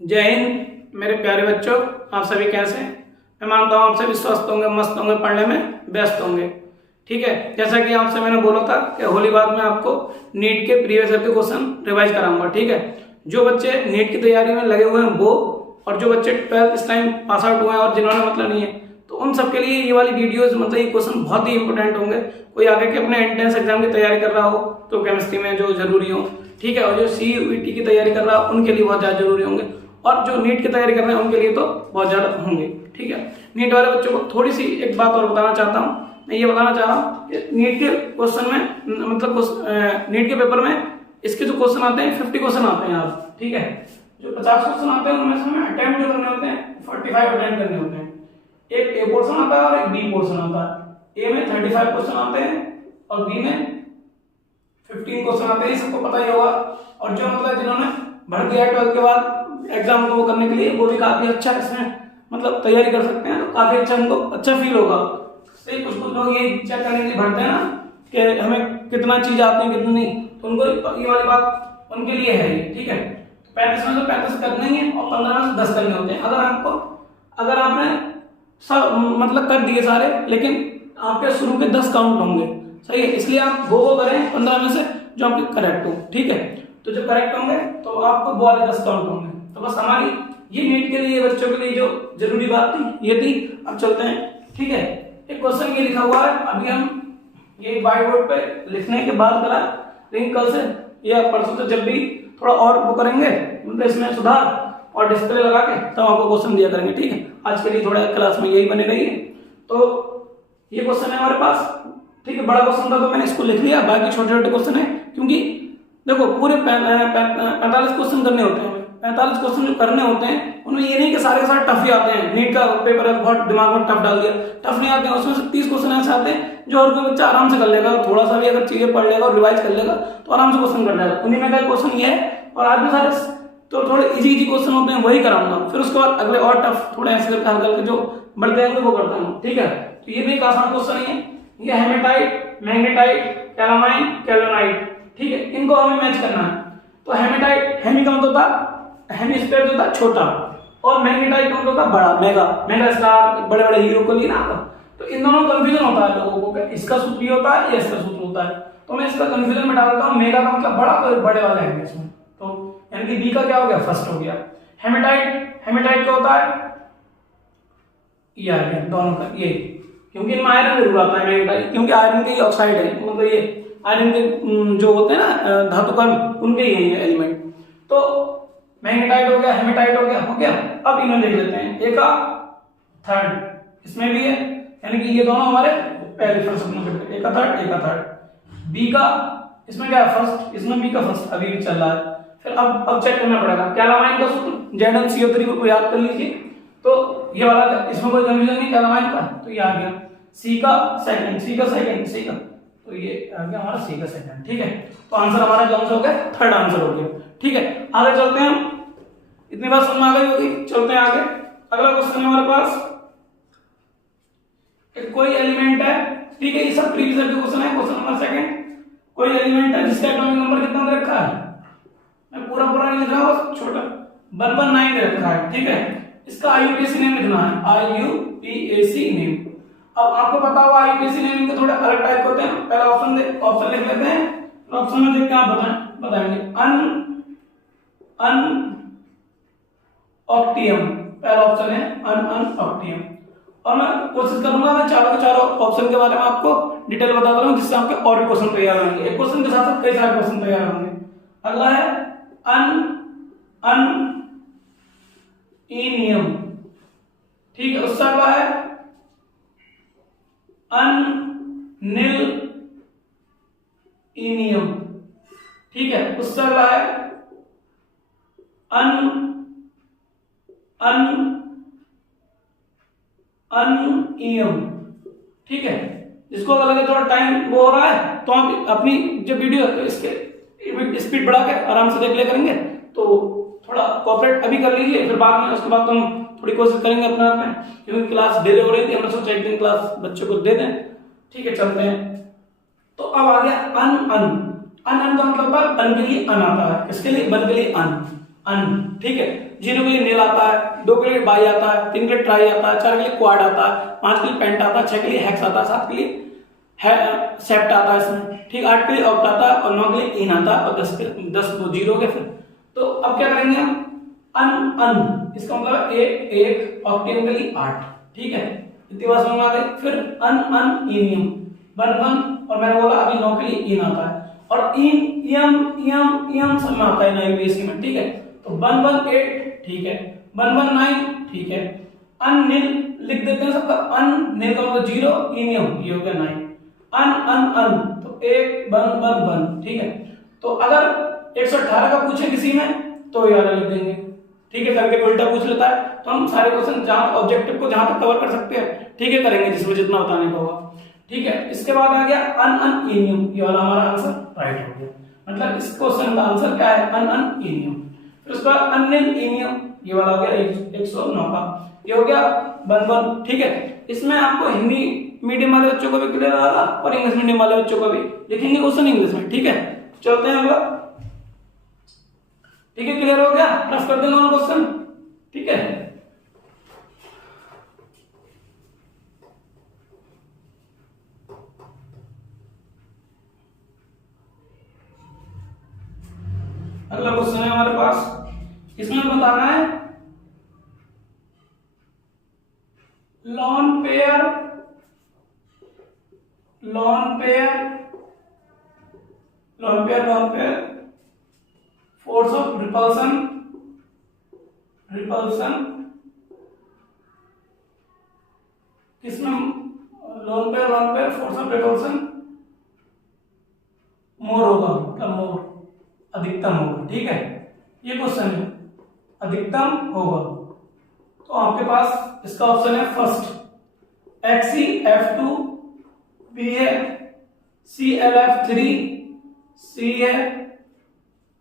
जय हिंद मेरे प्यारे बच्चों, आप सभी कैसे हैं? मैं मानता हूँ आप सभी स्वस्थ होंगे, मस्त होंगे, पढ़ने में व्यस्त होंगे। ठीक है, जैसा कि आपसे मैंने बोला था कि होली बाद में आपको नीट के प्रीवियस ईयर के क्वेश्चन रिवाइज कराऊंगा। ठीक है, जो बच्चे नीट की तैयारी में लगे हुए हैं वो, और जो बच्चे 12th इस टाइम पास आउट हुए हैं और जिन्होंने मतलब नहीं है, तो उन सबके लिए ये वाली वीडियोस मतलब ये क्वेश्चन बहुत ही इंपॉर्टेंट होंगे। कोई आगे के अपने एंट्रेंस एग्जाम की तैयारी कर रहा हो तो केमिस्ट्री में जो जरूरी हो, ठीक है, और जो CUET की तैयारी कर रहा हो उनके लिए बहुत ज्यादा जरूरी होंगे, और जो नीट की तैयारी कर रहे हैं उनके लिए तो बहुत ज्यादा होंगे। ठीक है, नीट वाले बच्चों को थोड़ी सी एक बात और बताना चाहता हूँ। मैं ये बताना चाह रहा हूँ कि नीट के क्वेश्चन में मतलब नीट के पेपर में इसके जो क्वेश्चन आते हैं 50 क्वेश्चन आते हैं आप। ठीक है, जो 50 क्वेश्चन आते हैं उनमें से हमें अटेम्प्ट जो करने होते हैं 45 अटेम्प्ट करने होते हैं। एक ए पोर्शन आता है और एक बी पोर्शन आता है। ए में 35 क्वेश्चन आते हैं और बी में 15 क्वेश्चन आते हैं, सबको पता ही होगा। और जो मतलब जिन्होंने भर दिया 12th के बाद एग्जाम को करने के लिए, वो भी काफी अच्छा इसमें मतलब तैयारी कर सकते हैं, तो काफी अच्छा उनको अच्छा फील होगा। सही, कुछ कुछ लोग ये चेक करने के लिए भरते हैं ना कि हमें कितना चीज आती है कितनी नहीं, तो उनको ये वाली बात उनके लिए है ये। ठीक है, 35 में से 35 करने ही है और 15 में से 10 करने होते हैं। अगर आपने सब मतलब कर दिए सारे, लेकिन आपके शुरू के 10 काउंट होंगे। सही है, इसलिए आप वो करें 15 में से जो आपके करेक्ट हो। ठीक है, तो जो करेक्ट होंगे तो आपको वो वाले 10 काउंट होंगे। तो बस हमारी ये नीट के लिए बच्चों के लिए जो जरूरी बात थी ये थी। अब चलते हैं। ठीक है, एक क्वेश्चन ये लिखा हुआ है, अभी हम ये व्हाइट बोर्ड पे लिखने के बाद करा, लेकिन कल से या परसों से जब भी थोड़ा और वो करेंगे मतलब इसमें सुधार और डिस्प्ले लगा के तब आपको क्वेश्चन दिया करेंगे। ठीक है, आज के लिए थोड़ा क्लास में यही बने रही है। तो ये क्वेश्चन है हमारे पास। ठीक है, बड़ा क्वेश्चन था तो मैंने इसको लिख लिया, बाकी छोटे छोटे क्वेश्चन है, क्योंकि देखो पूरे 45 क्वेश्चन करने होते हैं। 45 क्वेश्चन जो करने होते हैं उनमें ये नहीं कि सारे के सारे टफ ही आते हैं। नीट का पेपर है, बहुत दिमाग में टफ डाल दिया, टफ नहीं आते हैं। उसमें से 30 क्वेश्चन ऐसे आते हैं जो हर कोई बच्चा आराम से कर लेगा, और थोड़ा सा भी अगर चीजें पढ़ लेगा और रिवाइज कर लेगा तो आराम से क्वेश्चन कर लेगा। उन्हीं में का क्वेश्चन ये है, और आज भी सारे तो थोड़े इजी क्वेश्चन होते हैं वही कराऊंगा। फिर उसके बाद अगले और टफ थोड़े ऐसे करके हल्के जो बढ़ते हैं वो करता हूँ। ठीक है, तो ये भी एक आसान क्वेश्चन है। ये हेमेटाइट, मैग्नेटाइट, कैलामाइन, कैल्विनाइट। ठीक है, इनको हमें मैच करना है। तो हेमेटाइट, हेमी का मतलब होता हेमिस्फीयर जो था छोटा, और मैग्नेटाइट का मतलब होता बड़ा, मेगा स्टार, बड़े बड़े हीरो को लिए ना। तो इन दोनों कंफ्यूजन होता है लोगों को, इसका सूत्र ये होता है या इसका सूत्र होता है। तो मैं इसका कंफ्यूजन मिटा देता हूँ। मेगा का मतलब बड़ा, तो बड़े वाले हैं इसमें, तो यानी कि बी का क्या हो गया, फर्स्ट हो गया। हेमेटाइट क्या होता है, ये आ गया दोनों का ये, क्योंकि इनमें आयरन जरूर आता है मैग्नेटाइट, क्योंकि आयरन के ऑक्साइड है, मतलब ये आयरन के जो होते हैं ना धातु कण, उनके ही है ये एलिमेंट। तो मैग्नेटाइट हो गया, हेमेटाइट हो गया। अब इन्हें देख लेते हैं, एक का थर्ड इसमें भी है, यानी कि ये दोनों हमारे पहले फर्स्ट, एक का थर्ड। बी का इसमें क्या है, फर्स्ट, इसमें बी का फर्स्ट अभी भी चल रहा है। फिर अब चेक करना पड़ेगा कैलामाइन का सूत्र ZnCO3 को याद कर लीजिए। तो ये वाला इसमें कोई कंफ्यूजन नहीं कैलामाइन का, तो ये आ गया। सी का सेकंड, तो ये आ गया हमारा सी का सेकंड। ठीक है, तो आंसर हमारा कौन सा हो गया, थर्ड आंसर हो गया। ठीक है, आगे चलते हैं हम। इतनी बात समझ में आ गई होगी, चलते हैं आगे। अगला क्वेश्चन है हमारे पास, कोई एलिमेंट है। ठीक है, ये सब प्रीवियस ईयर के क्वेश्चन है। क्वेश्चन नंबर सेकंड, कोई एलिमेंट है जिसका एटॉमिक नंबर कितना दे रखा है, मैं पूरा नहीं लिख रहा, बस छोटा 119 दे रखा है। ठीक है, इसका IUPAC नेम लिखना है, IUPAC नेम। अब आपको पता होगा IUPAC नेम के थोड़े अलग टाइप होते हैं। पहला ऑप्शन लिख लेते हैं, ऑप्शन में देख के आप बताएंगे अनऑक्टियम। पहला ऑप्शन है अनऑक्टियम, और मैं कोशिश करूंगा मैं चारों के चारों ऑप्शन के बारे में आपको डिटेल बताता रहूं, जिससे आपके और भी क्वेश्चन तैयार होंगे। एक क्वेश्चन के साथ साथ कई सारे क्वेश्चन तैयार होंगे। अगला है अनइनियम। ठीक है, उससे अगला है अनिलिनियम। ठीक है, उससे अगला है अनियम। ठीक है, जिसको अगर थोड़ा टाइम वो हो रहा है तो आप अपनी जो वीडियो इसके स्पीड बढ़ा के आराम से देख ले करेंगे, तो थोड़ा कोऑपरेट अभी कर लीजिए, फिर बाद में उसके बाद तो हम थोड़ी कोशिश करेंगे अपने आप में, क्योंकि क्लास डिले हो रही थी, हमने सोचा एक दिन क्लास बच्चों को दे दें। ठीक है, चलते हैं। तो अब आ गया अन का मतलब बन के लिए अन आता है, किसके लिए, बन के लिए अन। अन, ठीक है। 0 के लिए नील आता है, 2 के लिए बाई आता है, 3 के लिए ट्राई आता है, 4 के लिए क्वाड आता है, 5 के लिए पेंट आता है, 6 के लिए हेक्स आता है, 7 के लिए सेप्ट आता है इसमें, ठीक। 8 के लिए ऑक्ट आता है और 9 के लिए इन आता है और 10 वो 0 के फिर। तो अब क्या करेंगे हम, अन अन, इसका मतलब एक ऑक्टेवियली 8, ठीक है। इतनी बात समझ में आ गई। फिर अन अन इनियम, वन और मैंने बोला अभी 9 के लिए इन आता है और इन यम सब में आता है ना यूपीएससी में, ठीक है। तो 118, ठीक है, 119, ठीक है। अन नील लिख देते हैं सबका, अन नील का मतलब 0, इनियम ये हो गया 9, अन तो 1 1 1, ठीक है। तो अगर 118 का पूछे किसी में तो 11 लिख देंगे, ठीक है। करके उल्टा पूछ लेता है तो हम सारे क्वेश्चन जहां ऑब्जेक्टिव को जहां तक कवर कर सकते हैं, ठीक है, करेंगे जिसमें जितना बताने का होगा, ठीक है। इसके बाद आ गया अन इनियम, ये वाला हमारा आंसर राइट हो गया। मतलब इस क्वेश्चन का आंसर क्या है, अन इनियम। फिर उसके बाद अनिल इनियम, ये वाला हो गया 109 का, ये हो गया 1 ठीक है। इसमें आपको हिंदी मीडियम वाले बच्चों को भी क्लियर होगा और इंग्लिश मीडियम वाले बच्चों को भी लिखेंगे क्वेश्चन इंग्लिश में, ठीक है। चलते हैं अगला, ठीक है। क्लियर हो गया, रफ कर देना क्वेश्चन, ठीक है। अगला क्वेश्चन है हमारे पास, इसमें बताना है lone pair force of repulsion किसमें lone pair force of repulsion more होगा, मतलब मोर अधिकतम होगा, ठीक है। ये क्वेश्चन है, अधिकतम होगा। तो आपके पास इसका ऑप्शन है फर्स्ट XeF2, बी है ClF3, सी है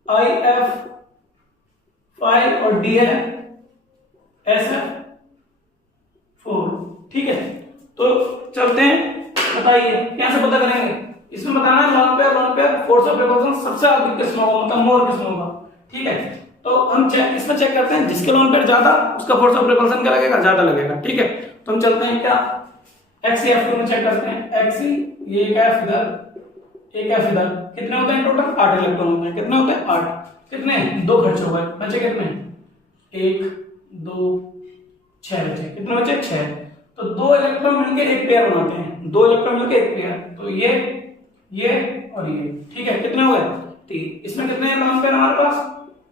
IF5 और डी है SF4, ठीक है। तो चलते हैं, बताइए कैसे पता करेंगे। इसमें बताना है lone pair force of repulsion सबसे अधिक किसमें होगा, मतलब मोर किसमें होगा, ठीक है। तो हम इसमें चेक करते हैं, जिसके लॉन पेयर ज्यादा उसका फोर्स ऑफ रिपल्सन क्या लगेगा, ज्यादा लगेगा, ठीक है। तो हम चलते हैं क्या XeF2 में चेक करते हैं। Xe ये एक F इधर कितने होते हैं टोटल, 8 इलेक्ट्रॉन होते हैं। कितने होते हैं, 8। कितने, 2 खर्च हो गए, बचे कितने, 1 2 6 बचे। कितने बचे, 6। तो 2 इलेक्ट्रॉन मिलके एक पेयर बनाते हैं, 2 इलेक्ट्रॉन मिलके एक पेयर, तो ये और ये, ठीक है। कितने हो गए, 3। इसमें कितने लॉन पेयर हमारे पास,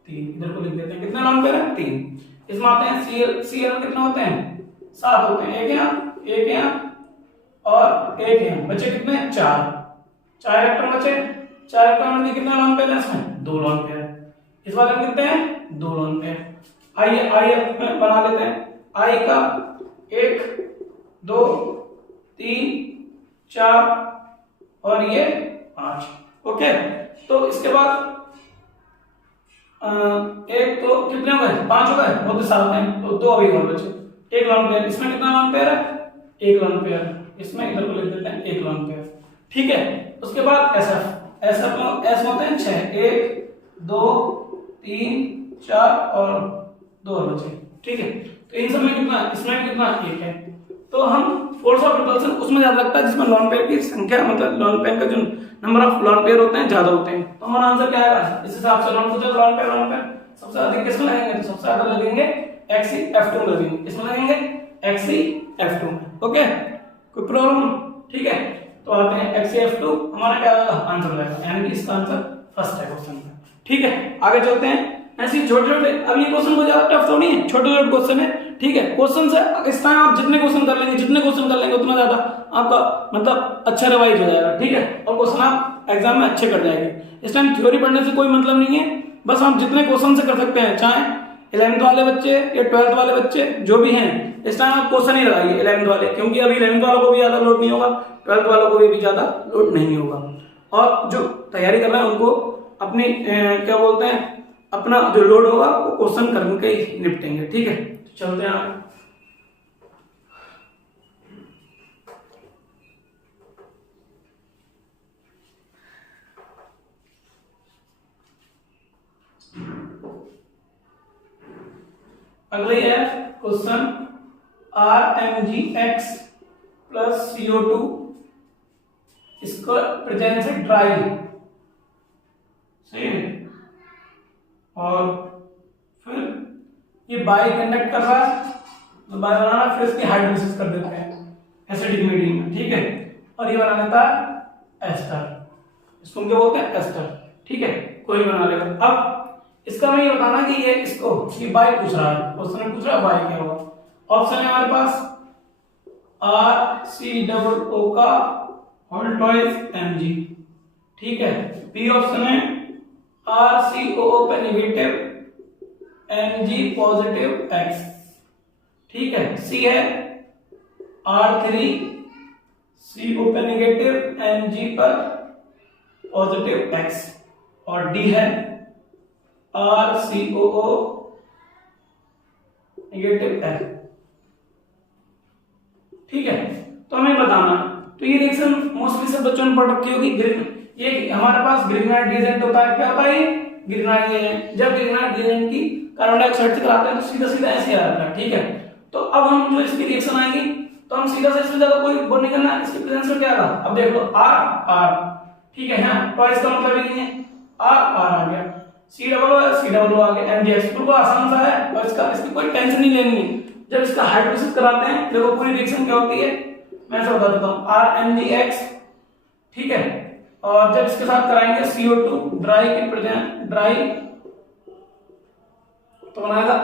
3। इधर को लिख देते हैं, कितने लॉन पेयर है, 3। इसमें आते हैं Cl कितने होते हैं, 7 होते हैं। एक यहाँ और एक यहाँ, बचे कितने, 4 इलेक्ट्रॉन बचे। 4 इलेक्ट्रॉन में कितने लॉन पेयर है, इसमें 2 लॉन पेयर है। इस वाले में कितने हैं, 2 लॉन पेयर। आइए में बना लेते हैं, आई का 1 2 3 4 और ये 5, ओके। तो इसके बाद एक तो कितने हो गए, 5 हो गए, बहुत साथ में, तो 2 अभी और बचे। 1 लॉन पेयर, इसमें कितना लॉन पेयर है, 1 लॉन पेयर। इसमें इधर को लिख देते हैं 1 लॉन पेयर, ठीक है। उसके बाद SF में एस होते हैं 6, 1 2 3 4 और 2 और बचे, ठीक है। तो इन सब में कितना, इसमें कितना, 1 है। तो हम फोर्स ऑफ रिपल्सन उसमें ज्यादा लगता है जिसमें लॉन पेयर की संख्या, मतलब लॉन पेयर का जो नंबर ऑफ लॉन पेयर होते हैं ज्यादा होते हैं। तो हमारा आंसर क्या आएगा, इस हिसाब से लॉन पेयर सबसे अधिक किसमें लगेंगे, तो सबसे ज्यादा लगेंगे Xe-F2 में लगेंगे। इसमें लगेंगे Xe-F2 में, ओके। कोई प्रॉब्लम, ठीक है। तो आते हैं Xe-F2 हमारा क्या आंसर रहेगा, यानी कि इसका आंसर फर्स्ट है क्वेश्चन का, ठीक है। आगे चलते हैं, ऐसे छोटे अब ये क्वेश्चन को ज्यादा टफ तो नहीं है, छोटे क्वेश्चन है, ठीक है। क्वेश्चन से इस टाइम आप जितने क्वेश्चन कर लेंगे उतना ज्यादा आपका मतलब अच्छा रिवाइज हो जाएगा, ठीक है। और क्वेश्चन आप एग्जाम में अच्छे कर जाएंगे। इस टाइम थ्योरी पढ़ने से कोई मतलब नहीं है, बस हम जितने क्वेश्चन से कर सकते हैं, चाहे 11th वाले बच्चे या 12th वाले बच्चे जो भी हैं, इस टाइम आप क्वेश्चन ही लगाइए 11th वाले, क्योंकि अभी 11th वालों को भी ज्यादा लोड नहीं होगा, 12th वालों को भी ज्यादा लोड नहीं होगा। और जो तैयारी कर रहे हैं उनको अपनी क्या बोलते हैं, अपना जो लोड होगा वो क्वेश्चन करके ही निपटेंगे, ठीक है। चलते हैं आगे। अगले है क्वेश्चन RmgX प्लस CO2 इसका प्रेजेंस है ड्राई, सही है। और फिर ये बाई कंडक्ट कर रहा है, तो बाई बनाना, फिर इसकी हाइड्रोलिसिस कर देते हैं एसिडिक मीडियम में, ठीक है। और ये बना देता है एस्टर, इसको हम क्या बोलते हैं, एस्टर, ठीक है। कोई बना लेगा। अब इसका हमें ये बताना कि ये इसको ये बाई पूछ रहा है, क्वेश्चन में पूछ रहा है बाई क्या होगा। ऑप्शन है हमारे पास RCOO का होल ट्वाइस Mg, ठीक है। बी ऑप्शन है RCOO पे नेगेटिव Mg पॉजिटिव X, ठीक है। सी है R3CO पे नेगेटिव Mg पर पॉजिटिव X, और डी है RCOO नेगेटिव F, ठीक है। तो हमें बताना है, तो ये रिएक्शन मोस्टली सब बच्चों ने पढ़ रखी होगी। ये हमारे पास ग्रिग्नाइट रिएजेंट होता है, क्या होता है ग्रिग्नाइट रिएजेंट। जब ग्रिग्नाइट रिएजेंट की कार्बन डाइऑक्साइड से कराते हैं तो सीधा सीधा ऐसे आ जाता है, ठीक है। तो अब हम जो इसकी रिएक्शन आएगी तो हम सीधा से इसमें ज्यादा कोई बोल नहीं करना, इसके प्रेजेंस में क्या आएगा। अब देख लो R, ठीक है, हाँ ट्वाइस का मतलब ही नहीं है, R आ गया, C आ गया, MgX बिल्कुल आसान सा है, और इसकी कोई टेंशन नहीं लेनी है। जब इसका हाइड्रोलिसिस कराते हैं देखो पूरी रिएक्शन क्या होती है, मैं ऐसा बता देता हूं, RmgX, ठीक है। और जब इसके साथ कराएंगे CO2 ड्राई की प्रेजेंट, ड्राई तो बनाएगा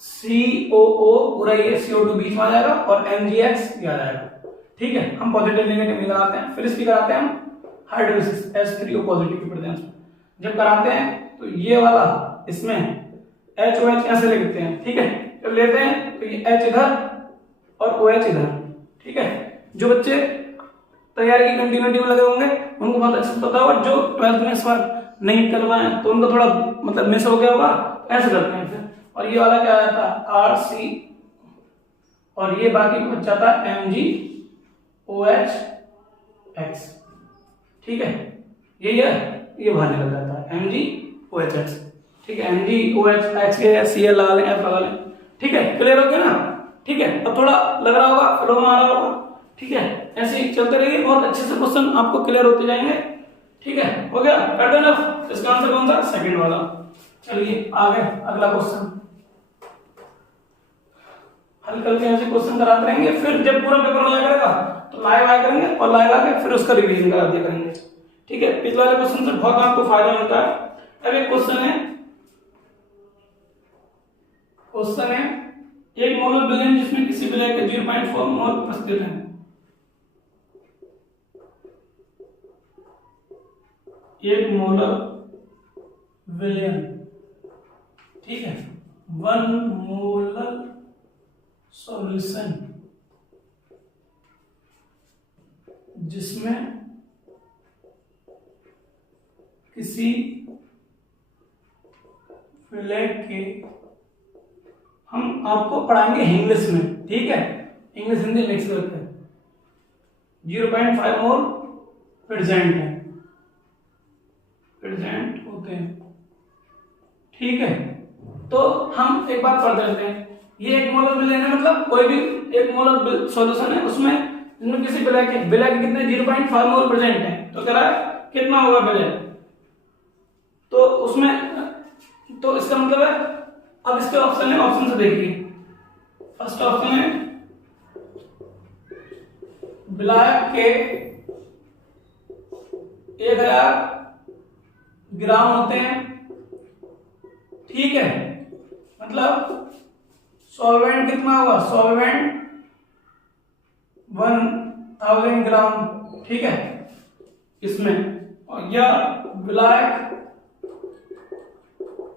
RCOO, पूरा ये CO2 बीच में आ जाएगा और MgX ये आ जाएगा, ठीक है। हम पॉजिटिव नेगेटिव लगाते हैं, फिर इसकी कराते हैं हम हाइड्रोलिसिस H3O पॉजिटिव की प्रेजेंस में। जब कराते हैं तो ये वाला इसमें HOH ऐसे लिखते हैं, ठीक है। जब लेते हैं तो ये H इधर और OH इधर, ठीक है। जो बच्चे तैयारी की कंटिन्यूटी में लगे होंगे उनको बहुत अच्छे से पता होगा, जो 12th में इस बार नहीं करवाए तो उनको थोड़ा मतलब मिस हो गया होगा, ऐसे करते हैं फिर। और ये वाला क्या आता है RC, और ये बाकी बच जाता है MgOH X, ठीक है। यही है, ये बाहर निकल जाता है MgOH X, ठीक है। MgOH X के Cl लगा लें, F लगा लें, ठीक है। क्लियर हो गया ना, ठीक है। अब थोड़ा लग रहा होगा, फ्लो में आ रहा होगा, ठीक है। ऐसे ही चलते रहिए, बहुत अच्छे से क्वेश्चन आपको क्लियर होते जाएंगे, ठीक है। हो गया कर देना। इसका आंसर कौन था, सेकंड वाला। चलिए आगे अगला क्वेश्चन हल करके ऐसे क्वेश्चन कराते रहेंगे, फिर जब पूरा पेपर हो जाएगा तो लाइव आया करेंगे, और लाइव आके फिर उसका रिवीजन करा दिया करेंगे, ठीक है। पिछले वाले क्वेश्चन से बहुत आपको फायदा मिलता है। अब एक क्वेश्चन है एक मोलर विलयन जिसमें किसी विलय के 0.4 मोल उपस्थित है। एक मोलर विलयन, ठीक है, 1 मोलर सॉल्यूशन जिसमें किसी विलय के, हम आपको पढ़ाएंगे इंग्लिश में, ठीक है, इंग्लिश हिंदी मिक्स करके, 0.5 मोल प्रेजेंट है, प्रेजेंट होते हैं, ठीक है। तो हम एक बात पढ़ लेते हैं, ये एक मोलर विलयन है, मतलब कोई भी एक मोलर सॉल्यूशन है, उसमें किसी विलय के कितने 0.5 मोल प्रेजेंट है, तो कह रहा है कितना होगा विलय, तो उसमें तो इसका मतलब है। अब इसके ऑप्शन है, ऑप्शन से देखिए। फर्स्ट ऑप्शन है विलायक के 1000 ग्राम होते हैं, ठीक है। मतलब सॉल्वेंट कितना होगा, सॉल्वेंट 1000 ग्राम, ठीक है, इसमें। और यह विलायक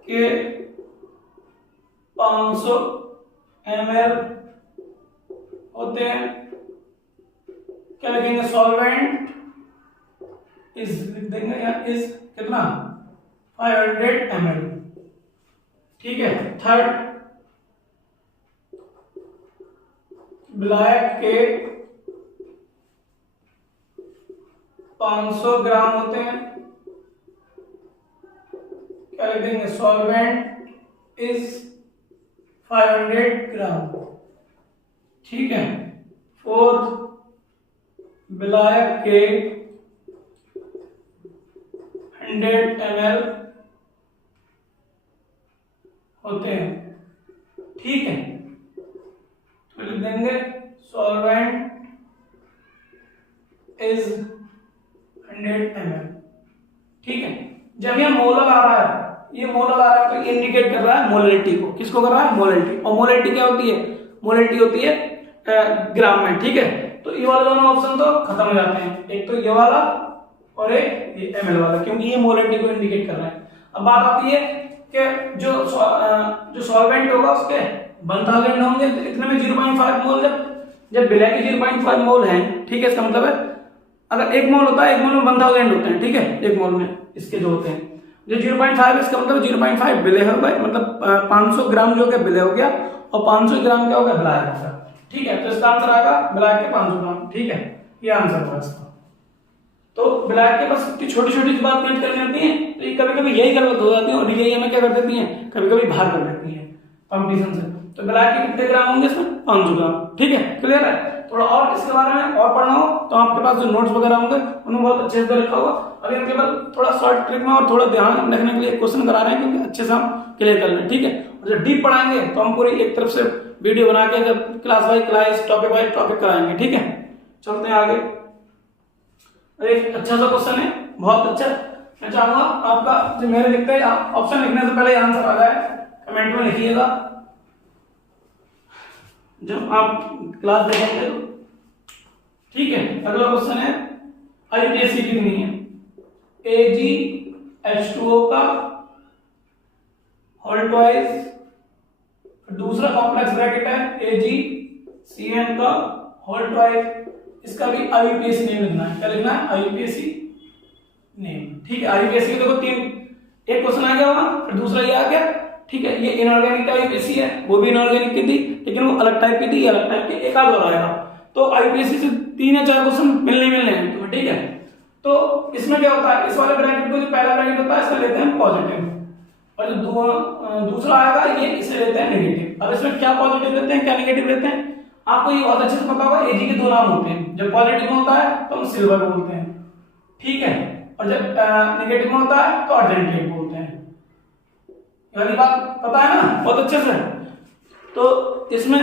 के 500 ml होते हैं, क्या लिखेंगे, सॉल्वेंट इज लिख देंगे, या इज कितना 500 ml, ठीक है। थर्ड, विलायक के 500 ग्राम होते हैं, क्या लिख देंगे, सॉल्वेंट इज 500 ग्राम, ठीक है। फोर्थ, विलायक के 100 ml होते हैं, ठीक है। तो लिख देंगे सॉल्वेंट इज 100 ml, ठीक है। जब ये मोलर आ रहा है, ये मोलर आ रहा है तो इंडिकेट कर रहा है मोलरिटी को। किसको कर रहा है? मोलरिटी। और मोलरिटी क्या होती है? मोलरिटी होती है ग्राम में, ठीक है। तो ये वाले दोनों ऑप्शन तो खत्म हो जाते हैं, एक तो ये वाला और एक ये ml वाला, क्योंकि ये मोलरिटी को इंडिकेट कर रहा है। अब बात आती है कि जो सॉल्वेंट होगा उसके 1000 होंगे, तो इतने में 0.5 मोल, जब विलायक के 0.5 मोल है, ठीक है। इसका मतलब है अगर 1 मोल होता है, 1 मोल में 1000 होते हैं, ठीक है। 1 मोल में इसके जो होते हैं, जो 0.5 इसका मतलब 0.5 विलय हो गए, मतलब 500 ग्राम जो है विलय हो गया, और 500 ग्राम क्या होगा? विलायक होगा, ठीक है। तो इसका आंसर आएगा विलायक के 500 ग्राम, ठीक है। ये आंसर होगा इसका। तो विलायक के पास इतनी छोटी छोटी बात नोट करनी होती है, तो ये कभी कभी यही गलत हो जाती है, और यही हमें क्या कर देती है, कभी कभी बाहर कर देती है कंपटीशन से। तो विलायक के कितने ग्राम होंगे इसमें? 500 ग्राम, ठीक है। क्लियर है? थोड़ा और इसके बारे में और पढ़ना हो तो आपके पास जो नोट्स वगैरह होंगे उनमें बहुत अच्छे से लिखा होगा। अभी हम केवल थोड़ा शॉर्ट ट्रिक में और थोड़ा ध्यान रखने के लिए क्वेश्चन करा रहे हैं, क्योंकि अच्छे से हम क्लियर कर लें, ठीक है। और जब डीप पढ़ाएंगे तो हम पूरी एक तरफ से वीडियो बना के जब class wise class topic wise topic कराएंगे, ठीक है। चलते हैं आगे। एक अच्छा सा क्वेश्चन है, बहुत अच्छा। मैं चाहूंगा आपका जो मेरे लिखते हैं ऑप्शन लिखने से पहले आंसर आ जाए, कमेंट में लिखिएगा जब आप क्लास देखेंगे तो, ठीक है। अगला क्वेश्चन है आईपीएसी कितनी है? AgH2O का होल ट्वाइस, दूसरा कॉम्प्लेक्स ब्रैकेट है AgCN का होल ट्वाइस। इसका भी आईपीएसी नेम लिखना है। क्या लिखना है? आईपीएसी नेम, ठीक है। आईपीएसी के देखो एक क्वेश्चन आ गया होगा, फिर दूसरा ये आ गया, ठीक है। ये इनऑर्गेनिक का आईपीएसी है, वो भी इनऑर्गेनिक की थी, लेकिन वो अलग टाइप की थी, अलग टाइप के एक आध और आएगा। तो आईपीएसी से 3 या 4 क्वेश्चन मिलने हैं तुम्हें, ठीक है। तो इसमें क्या होता है, इस वाले ब्रैकेट को जो पहला ब्रैकेट होता है इसमें लेते हैं पॉजिटिव, और जो दूसरा आएगा ये इसे लेते हैं नेगेटिव। अब इसमें क्या पॉजिटिव लेते हैं क्या नेगेटिव लेते हैं, आपको ये बहुत अच्छे से पता होगा। Ag के 2 नाम होते हैं, जब पॉजिटिव में होता है तो हम सिल्वर बोलते हैं, ठीक है, और जब नेगेटिव में होता है तो अर्जेंटेट बोलते हैं। वाली बात पता है ना बहुत अच्छे से। तो इसमें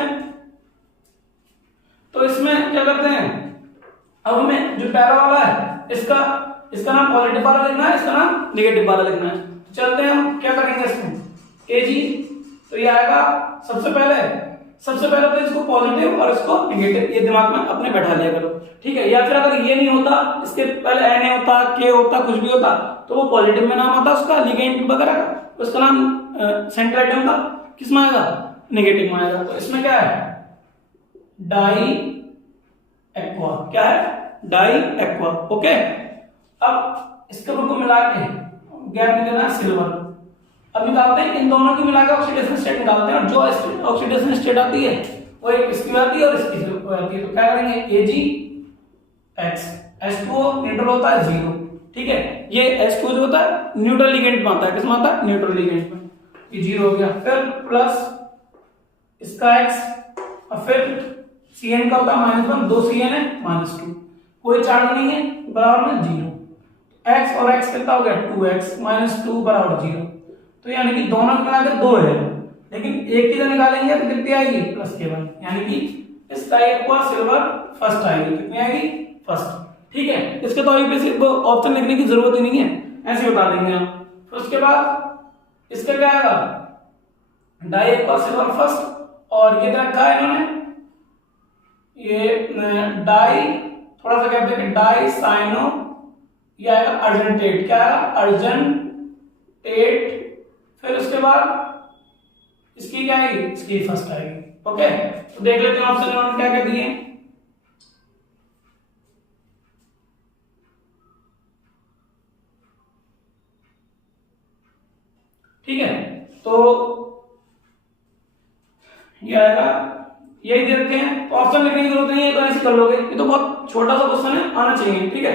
क्या करते हैं, अब हमें जो पहला वाला है इसका नाम पॉजिटिव वाला लिखना है, इसका नाम नेगेटिव वाला लिखना है। तो चलते हैं हम क्या करेंगे इसमें। Ag तो ये आएगा सबसे पहले तो इसको पॉजिटिव और इसको नेगेटिव, ये दिमाग में अपने बैठा लिया करो, ठीक है। या फिर अगर ये नहीं होता, इसके पहले Na होता, K होता, कुछ भी होता, तो वो पॉजिटिव में नाम आता उसका, लिगेंड वगैरह का, उसका नाम सेंटर आइटम का किस में आएगा? नेगेटिव में आएगा। तो इसमें क्या है? डाई एक्वा, क्या है? डाई एक्वा, ओके। अब इसके को मिला के गैप में देना सिल्वर। अब निकालते हैं इन दोनों की मिलाकर ऑक्सीडेशन स्टेट निकालते हैं, और जो ऑक्सीडेशन स्टेट आती है वो एक इसकी आती है और इसकी आती है। तो क्या करेंगे? AgX, H2O न्यूट्रल होता है 0, ठीक है। ये H2O जो होता है न्यूट्रल लिगेंड में आता है, किसमें आता है? न्यूट्रल लिगेंड में, ये 0 हो गया। फिर प्लस इसका X, और फिर Cn का होता है -1, 2 Cn है -2, कोई चार्ज नहीं है, बराबर में 0। X और X कितना हो गया? 2X -2 बराबर 0। तो यानी कि दोनों मिलाकर 2 है, लेकिन एक की जगह निकालेंगे तो कितनी आएगी? +K1, यानी कि इसका एक्वा सिल्वर फर्स्ट आएगी। कितनी आएगी? फर्स्ट, ठीक है। इसके तो आईपीएसी ऑप्शन लिखने की जरूरत ही नहीं है, ऐसे बता देंगे हम। फिर उसके बाद इसका क्या आएगा? डाई एक्वा सिल्वर फर्स्ट, और ये रखा है इन्होंने ये डाई, थोड़ा सा क्या देखें, डाई साइनो, ये आएगा अर्जेंटेट, क्या आएगा? अर्जेंटेट। फिर उसके बाद इसकी क्या आएगी? इसकी फर्स्ट आएगी, ओके। तो देख लेते हैं ऑप्शन इन्होंने क्या क्या दिए। ठीक है, तो ये आएगा, यही दे रखे हैं, तो ऑप्शन लिखने की जरूरत नहीं है, तो ऐसे कर लोगे। ये तो बहुत छोटा सा क्वेश्चन है, आना चाहिए, ठीक है।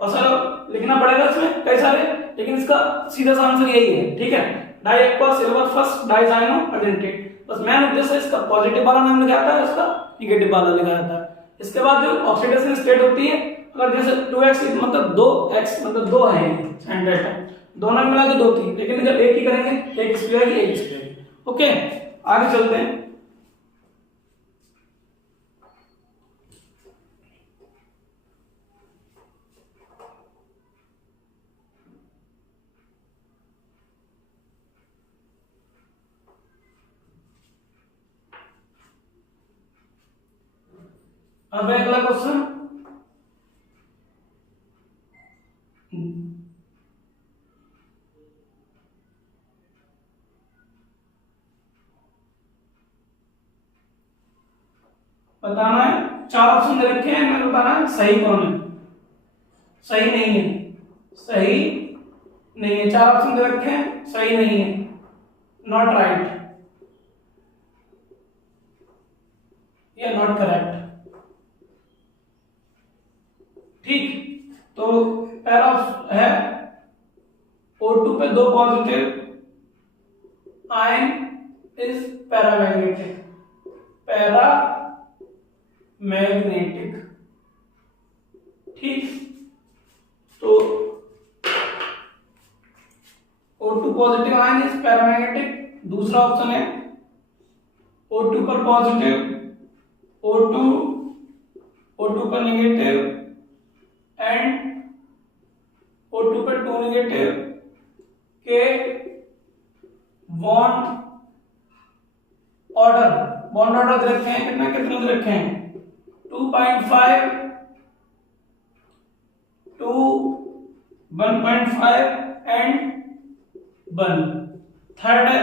और सर लिखना पड़ेगा इसमें कई सारे, लेकिन इसका सीधा सा आंसर यही है, ठीक है। Die aqua silver first dicyano argentate. बस मेन उद्देश्य इसका पॉजिटिव वाला नाम लिखाया था, इसका निगेटिव वाला लिखाया था। इसके बाद जो ऑक्सीडेशन स्टेट होती है, अगर जैसे 2x मतलब 2x मतलब 2 है सेंटर, दोनों मिला के 2 थी, लेकिन जब एक ही करेंगे एक स्क्वायर की एक स्क्वायर। ओके, आगे चलते हैं। अब अगला क्वेश्चन, बताना है, 4 ऑप्शन दे रखे हैं, मैं बताना है सही कौन है, सही नहीं है, सही नहीं है। 4 ऑप्शन दे रखे हैं, सही नहीं है, नॉट राइट या नॉट करेक्ट। ठीक, तो पहला है O2 पे 2 positive ion is paramagnetic, paramagnetic. ठीक, तो O2 positive ion is paramagnetic. दूसरा ऑप्शन है O2 पर पॉजिटिव, O2 पर नेगेटिव एंड O2 पर 2 नेगेटिव के बॉन्ड ऑर्डर दे रखे हैं, कितना कितना दे रखे हैं, 2.5 2 1.5 एंड 1। थर्ड है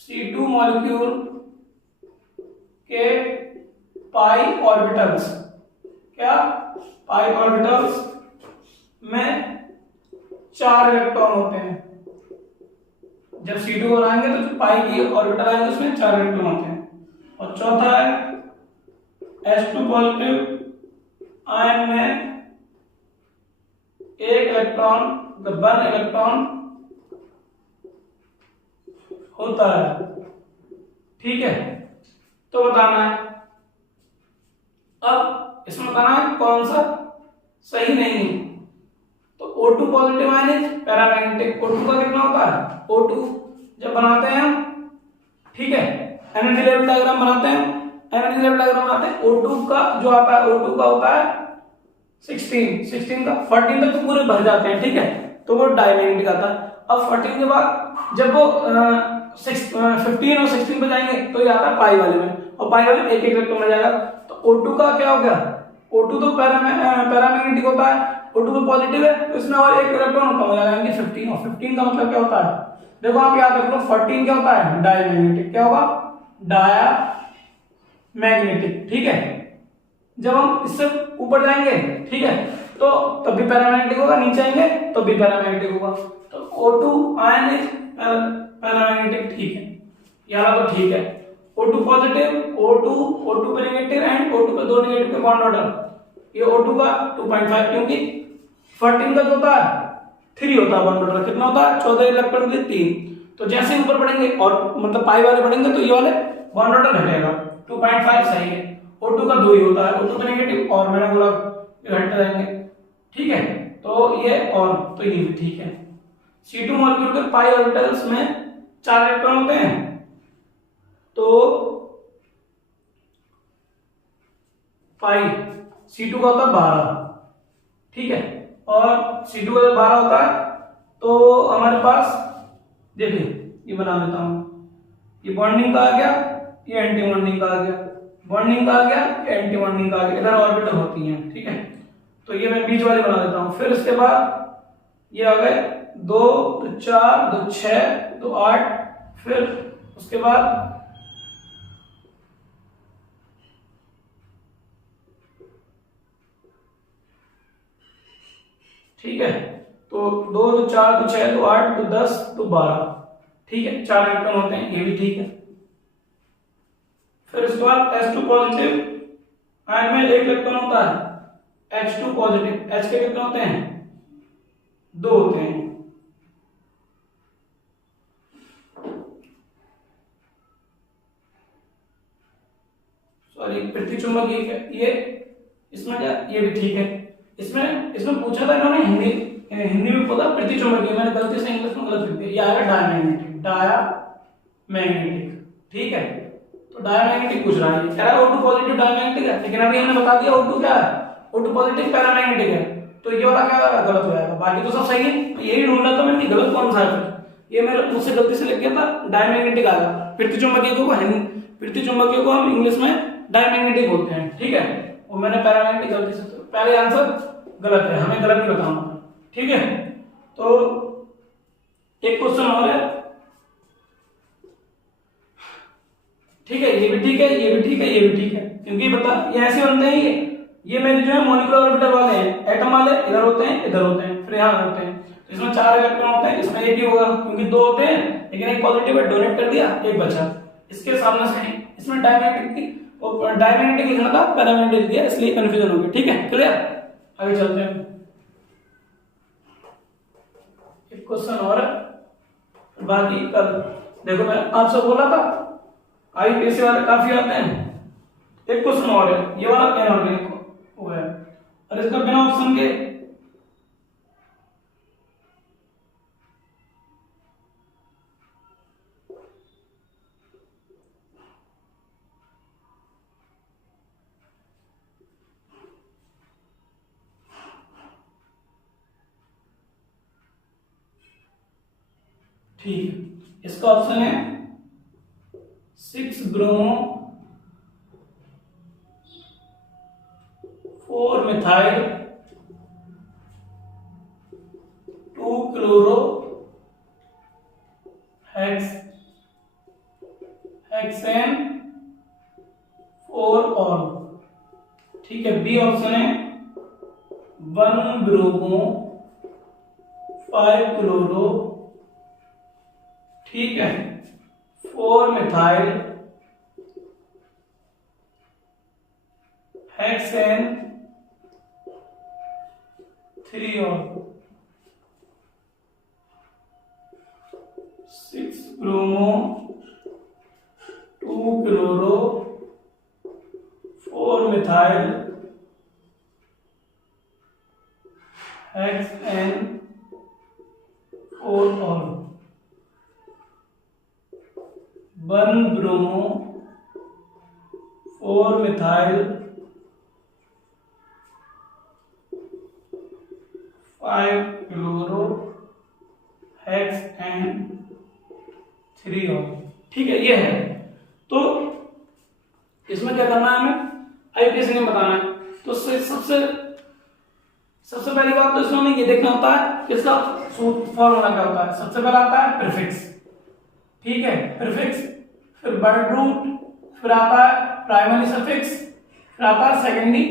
C2 मॉलिक्यूल के पाई ऑर्बिटल्स, क्या पाई ऑर्बिटल्स में 4 इलेक्ट्रॉन होते हैं। जब C2 बनाएंगे तो जो पाई की ऑर्बिटल आएंगे उसमें 4 इलेक्ट्रॉन होते हैं। और चौथा है H2 पॉजिटिव आयन में 1 इलेक्ट्रॉन, मतलब 1 इलेक्ट्रॉन होता है। ठीक है, तो बताना है, अब इसमें बताना है कौन सा सही नहीं है। तो O2 positive ion is paramagnetic. O2 का कितना होता है, O2 जब बनाते हैं हम, ठीक है, एनर्जी लेवल डायग्राम बनाते हैं, एनर्जी लेवल डायग्राम बनाते हैं, O2 का जो आता है, O2 का होता है 16 का 14 तक तो पूरे भर जाते हैं। ठीक है, तो वो डायमैग्नेटिक आता है। अब 14 के बाद जब वो 15 और 16 पे जाएंगे तो ये आता है पाई वाले में, और पाई वाले में एक इलेक्ट्रॉन मिल जाएगा। तो O2 का क्या हो गया, O2 तो पैरामैग्नेटिक होता है, O2 तो पॉजिटिव है, तो इसमें और एक इलेक्ट्रॉन कम हो जाएगा, यानी 15। और 15 का मतलब क्या होता है, देखो आप याद रख लो, 14 क्या होता है, डायमैग्नेटिक। क्या होगा, डायमैग्नेटिक। ठीक है, जब हम इससे ऊपर जाएंगे, ठीक है, तो तब भी पैरामैग्नेटिक होगा, नीचे आएंगे तो भी पैरामैग्नेटिक होगा। तो O2 आयन इज पैरामैग्नेटिक। ठीक है, यहाँ तो ठीक है। O2 पॉजिटिव, O2 पे नेगेटिव एंड O2 पे 2 नेगेटिव के बॉन्ड ऑर्डर, ये O2 का 2.5, क्योंकि 14 का जो होता है 3 होता है बॉन्ड ऑर्डर, कितना होता है 14 इलेक्ट्रॉन के 3। तो जैसे ही ऊपर बढ़ेंगे और मतलब पाई वाले बढ़ेंगे तो ये वाले बॉन्ड ऑर्डर घटेगा, 2.5 सही है। O2 का 2 ही होता है, O2 पे नेगेटिव और मैंने बोला घट जाएंगे। ठीक है, तो ये और तो ये भी ठीक है। C2 मॉलिक्यूल के पाई ऑर्बिटल्स में 4 इलेक्ट्रॉन होते हैं, तो पाई C2 का होता है 12। ठीक है, और C2 का 12 होता है तो हमारे पास देखिए, ये बना देता हूं, ये बॉन्डिंग का आ गया, ये एंटी बॉन्डिंग का आ गया, बॉन्डिंग का आ गया, ये एंटी बॉन्डिंग का आ गया, इधर ऑर्बिटल होती हैं। ठीक है, तो ये मैं बीच वाली बना देता हूं। फिर इसके बाद ये आ गए 2 तो 4 2 6 2 8, फिर उसके बाद ठीक है, तो 2 तो 4 तो 6 तो 8 तो 10 तो 12। ठीक है, 4 इलेक्ट्रॉन होते हैं, ये भी ठीक है। फिर उसके बाद H2 पॉजिटिव आयन में 1 इलेक्ट्रॉन होता है, H2 पॉजिटिव, H के कितने होते हैं? 2 होते हैं। सॉरी, प्रतिचुंबक ये इसमें क्या, ये भी ठीक है। इसमें पूछा था इन्होंने हिंदी में पूछा प्रतिचुंबकीय, मैंने गलती से इंग्लिश में गलत लिख दिया, ये आएगा डायमैग्नेटिक। ठीक है, तो डायमैग्नेटिक पूछ रहा है, कह रहा है O2 पॉजिटिव डायमैग्नेटिक है, लेकिन अभी हमने बता दिया O2 क्या है, O2 पॉजिटिव पैरामैग्नेटिक है, तो ये वाला क्या गलत हो जाएगा, बाकी तो सब सही है। यही ढूंढना था मैंने, गलत कौन सा है। ये मेरे मुझसे गलती से लिख गया था, डायमैग्नेटिक आएगा। प्रतिचुंबकीय को हम इंग्लिश में डायमैग्नेटिक बोलते हैं। ठीक है, और मैंने पैरामैग्नेटिक गलती से, तो पहले आंसर गलत है, हमें गलत ही बताना था। ठीक है, तो एक क्वेश्चन और है। ठीक है, ये भी ठीक है, ये भी ठीक है, ये भी ठीक है, क्योंकि बता ये ऐसे बनते हैं, ये मेरे जो है मॉलिक्यूलर ऑर्बिटल वाले हैं, एटम वाले इधर होते हैं, इधर होते हैं, फिर यहाँ होते हैं। तो इसमें 4 इलेक्ट्रॉन होते हैं, इसमें एक ही होगा, क्योंकि 2 होते हैं, लेकिन एक पॉजिटिव है, डोनेट कर दिया, एक बचा। इसके सामने से इसमें डायमैग्नेटिक लिखना था, पैरामैग्नेटिक लिख दिया, इसलिए कंफ्यूजन हो गया। ठीक है, क्लियर। आगे चलते हैं, एक क्वेश्चन और है, बाकी कल देखो मैं आपसे बोला था आईपीएससी वाले काफी आते हैं। एक क्वेश्चन और है, ये वाला इनऑर्गेनिक हो गया, और इसका बिना ऑप्शन के ठीक है, इसका ऑप्शन है 6 bromo 4 methyl 2 chloro hexane 4 all. ठीक है, बी ऑप्शन है 1 ब्रोमो 5 क्लोरो, ठीक है, 4 methyl hexane 3 all. 6 bromo 2 chloro 4 methyl hexane 4 all. 1 bromo 4 methyl 5 chloro hexane 3 all. ठीक है, ये है। तो इसमें क्या करना है, हमें आईपीएस में बताना है। तो सबसे पहली बात तो इसमें ये देखना होता है कि इसका फॉर्मूला क्या होता है। सबसे पहला आता है प्रीफिक्स, ठीक है, प्रीफिक्स, फिर वर्ड रूट, फिर आता है प्राइमरी सफिक्स, फिर आता है सेकेंडरी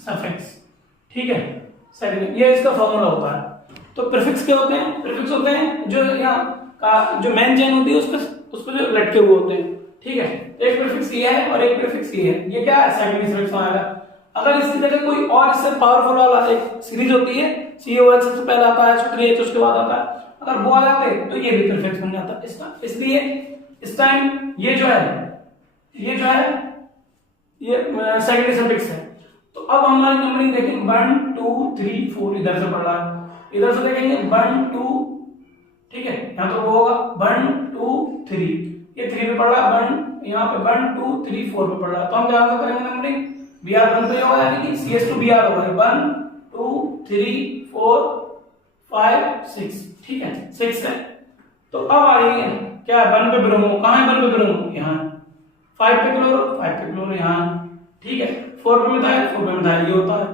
सफिक्स। ठीक है, सेकेंडरी, ये इसका फॉर्मूला होता है। तो प्रीफिक्स क्या होते हैं? प्रीफिक्स होते हैं जो यहाँ का जो मेन चेन होती है उस पर जो लटके हुए होते हैं। ठीक है, एक प्रीफिक्स ये है और एक प्रीफिक्स ये है। ये क्या है? सेकेंडरी सफिक्स में आएगा। अगर इसकी जगह कोई और इससे पावरफुल वाला एक सीरीज होती है, COH सबसे पहले आता है, H3H उसके बाद आता है, अगर वो आ जाते तो ये भी प्रीफिक्स बन जाता है इसका। इसलिए इस टाइम ये जो है ये सेकेंडरी सफिक्स है। तो अब हमारी नंबरिंग देखेंगे 1 2 3 4, इधर से पढ़ रहा है, इधर से देखेंगे 1 2, ठीक है, यहाँ तो वो होगा 1 2 3, ये 3 पे पढ़ रहा है, 1 यहाँ पे 1 2 3 4 पे पढ़ रहा है। तो हम जहां से करेंगे नंबरिंग Br 1 पे होगा, यानी कि CS2 Br होगा 1 2 3 4 5 6, ठीक है, 6 है। तो अब आ रही है क्या? 1 पे ब्रोमो, कहां है 1 पे ब्रोमो? यहाँ। 5 पे क्लोरो यहाँ, ठीक है। 4 पे मिथाइल, 4 पे मिथाइल ये होता है,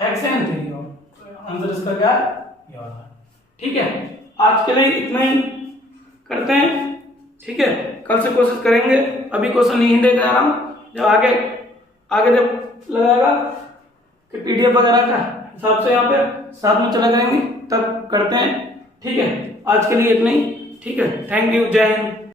हेक्सेन 3 और। तो आंसर इसका क्या है? ये होता है। ठीक है, आज के लिए इतना ही करते हैं, ठीक है, कल से कोशिश करेंगे। अभी क्वेश्चन नहीं देख रहा हूं, जब आगे जब लगाएगा कि PDF वगैरह का हिसाब से यहाँ पे साथ में चला करेंगे, तब करते हैं। ठीक है, आज के लिए इतना ही, ठीक है, थैंक यू, जय हिंद।